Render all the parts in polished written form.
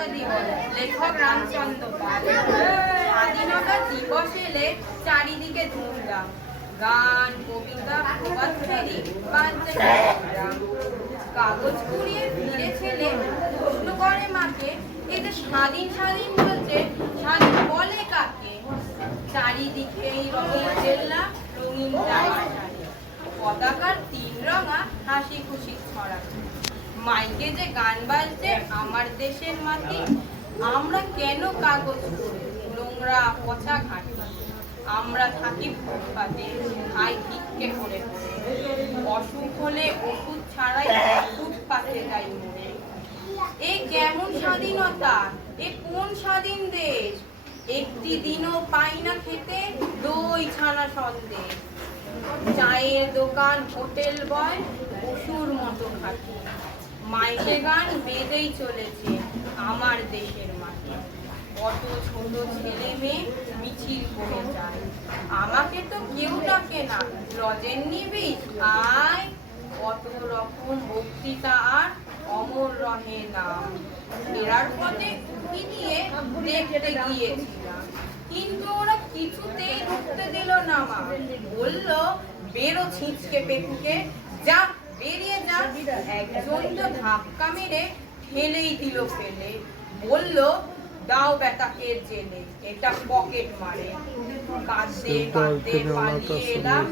স্বাধীনতা দিবস, লেখক রামচন্দ্র পাল। স্বাধীনতা দিবস এলে চারিদিকে ধুমধাম, গান, কবিতা, প্রবাদ ফেরি বাজছে গ্রাম। কাগজ কুড়িয়ে ভিড়ে ছেলে প্রশ্ন করে মাকে, এই যে স্বাধীন স্বাধীন বলছে, স্বাধীন বলে কাকে? চারিদিকে এই রঙিন জেল্লা, রঙিন জামা শাড়ি, পতাকার তিন রঙা হাসি খুশি ছড়া। মাইকে যে গান বাজছে আমার দেশের মাটি, আমরা কেন কাগজ করি নোংরা পচা ঘাটি? আমরা থাকি ফুটপাতে, খাই ভিক্ষে করে করে, অসুখ হলে ওষুধ ছাড়াই ফুটপাতে যাই মরে। এ কেমন স্বাধীনতা? এ কোন স্বাধীন দেশ? একটি দিনও পাই না খেতে দই ছানা সন্দেশ। চায়ের দোকান, হোটেল বয় পশুর মতো খাটি। মাইকে গান বেজেই চলেছে আমার দেশের মাটি। কত ছোট ছেলে মেয়ে মিছিল করে যায়, আমাকে তো কেউ ডাকে না, লজেন নিবি আয়। কত রকম বক্তৃতা আর অমর রহে নাম। ফেরার পথে উঠি নিয়ে দেখতে গিয়েছিলাম, কিন্তু ওরা কিছুতেই ঢুকতে দিল না মা। বললো, বেরো ছিঁচকে পেটুকে, যা বেরিয়ে যা। একজন তো ধাক্কা মেরে ফেলেই দিল ফেলে, বললো, দাও বেটাকে জেলে, এটা পকেট মারে। কাঁদতে কাঁদতে পালিয়ে এলাম,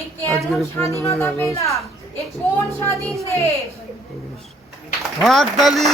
এ কেমন স্বাধীনতা পেলাম? এ কোন স্বাধীন দেশ? হাততালি।